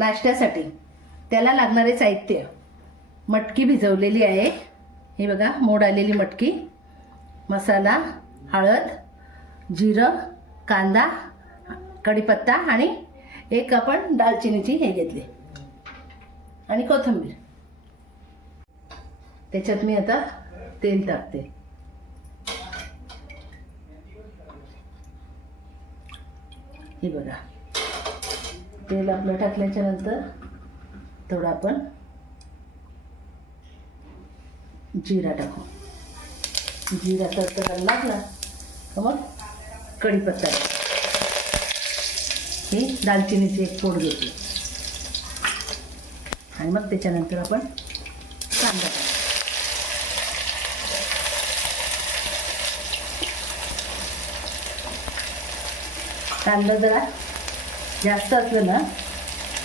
नाश्त्यासाठी. त्याला लागणारे साहित्य. मटकी भिजवलेली आहे. हे बघा मोड आलेली मटकी. मसाला हळद जिरं कांदा कढीपत्ता आणि एक आपण दालचिनीची हे घेतली. आणि कोथिंबीर. त्याच्यात मी आता तेल टाकते. हे बघा. तेल आपलं टाकल्याच्या नंतर थोडं आपण जिरा टाकू. जिरा तडतडायला लागला तर मग? कढीपत्ता. हे दालचिनीचे एक फोड घेतली. आणि मग त्याच्यानंतर आपण कांदा कांदा जरा जास्त असलं ना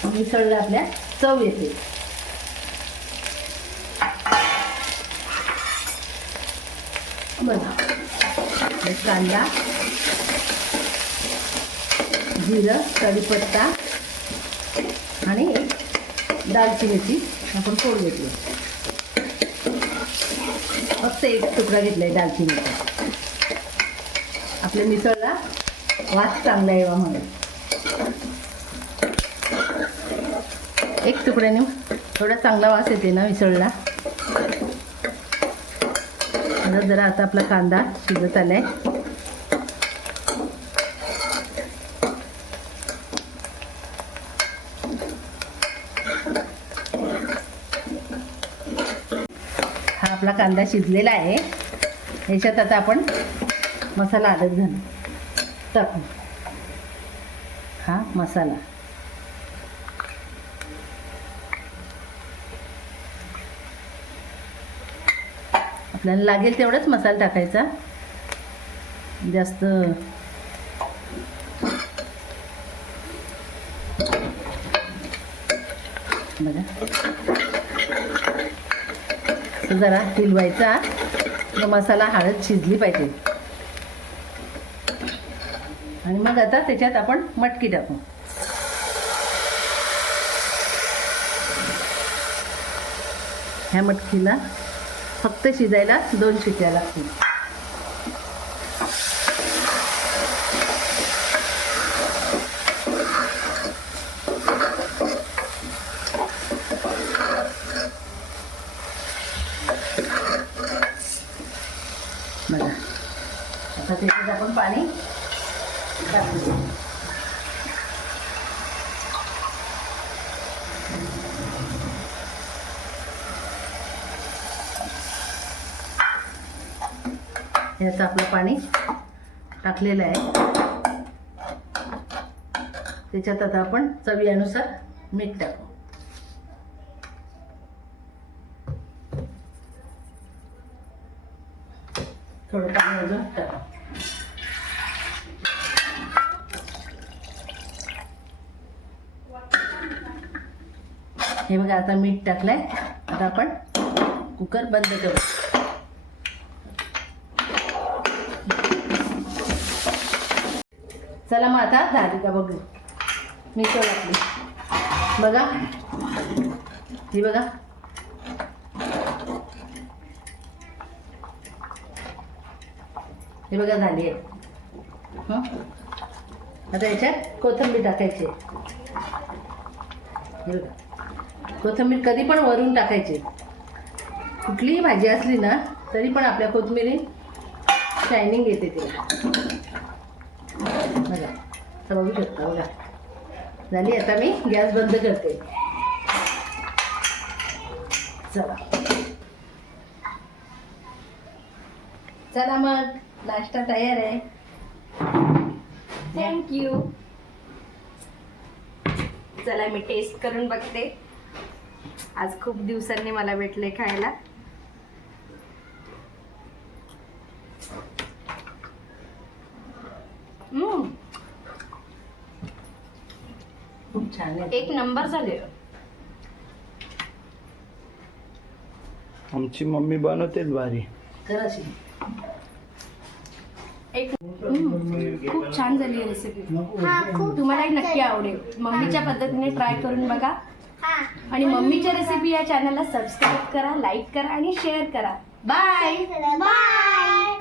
मिसळला आपल्या चव येते. बघा कांदा जिरं कढीपत्ता आणि दालचिनीची आपण फोड घेतली. फक्त एक तुकडा घेतलाय दालचिनीचा. आपल्या मिसळला वास चांगला यावा म्हणून. एक तुकड्याने थोडा चांगला वास येते ना मिसळला. आता जरा आता आपला कांदा शिजत आलाय. हा आपला कांदा शिजलेला आहे. याच्यात आता आपण मसाला आदत घालू. टाकू. हा मसाला. आपल्याला लागेल तेवढाच मसाला टाकायचा. जास्त बघा. जरा हिलवायचा. मसाला हळद शिजली पाहिजे. आणि मग आता त्याच्यात आपण मटकी टाकू. ह्या मटकीला फक्त शिजायला दोन शिट्या लागतील बघा आता त्याच्यात आपण पाणी टाकू याचं आपलं पाणी टाकलेलं आहे. त्याच्यात आता आपण चवीनुसार मीठ टाकू. थोडं पाणी अजून टाकू. हे बघा आता मीठ टाकलंय. आता आपण कुकर बंद करू. चला मग आता झाली का बघू. मिसळ आपली बघा. ही बघा. हे बघा झाली आहे आता याच्यात कोथिंबीर टाकायची. हे बघा. कोथिंबीर कधी पण वरून टाकायची. कुठलीही भाजी असली ना तरी पण आपल्या कोथिंबीरी शायनिंग येते तिला बघा आता बघू शकता बघा. झाली आता मी गॅस बंद करते. चला. चला मग नाश्ता तयार आहे. थँक्यू चला मी टेस्ट करून बघते. आज खूप दिवसांनी मला भेटले खायला. खूप छान एक नंबर झाले. आमची मम्मी बनवतेच भारी. एक खूप छान झाली रेसिपी हा खूप तुम्हालाही नक्की आवडेल. मम्मीच्या पद्धतीने ट्राय करून बघा. आणि मम्मीच्या रेसिपी या चॅनलला सबस्क्राईब करा लाईक करा आणि शेअर करा. Bye bye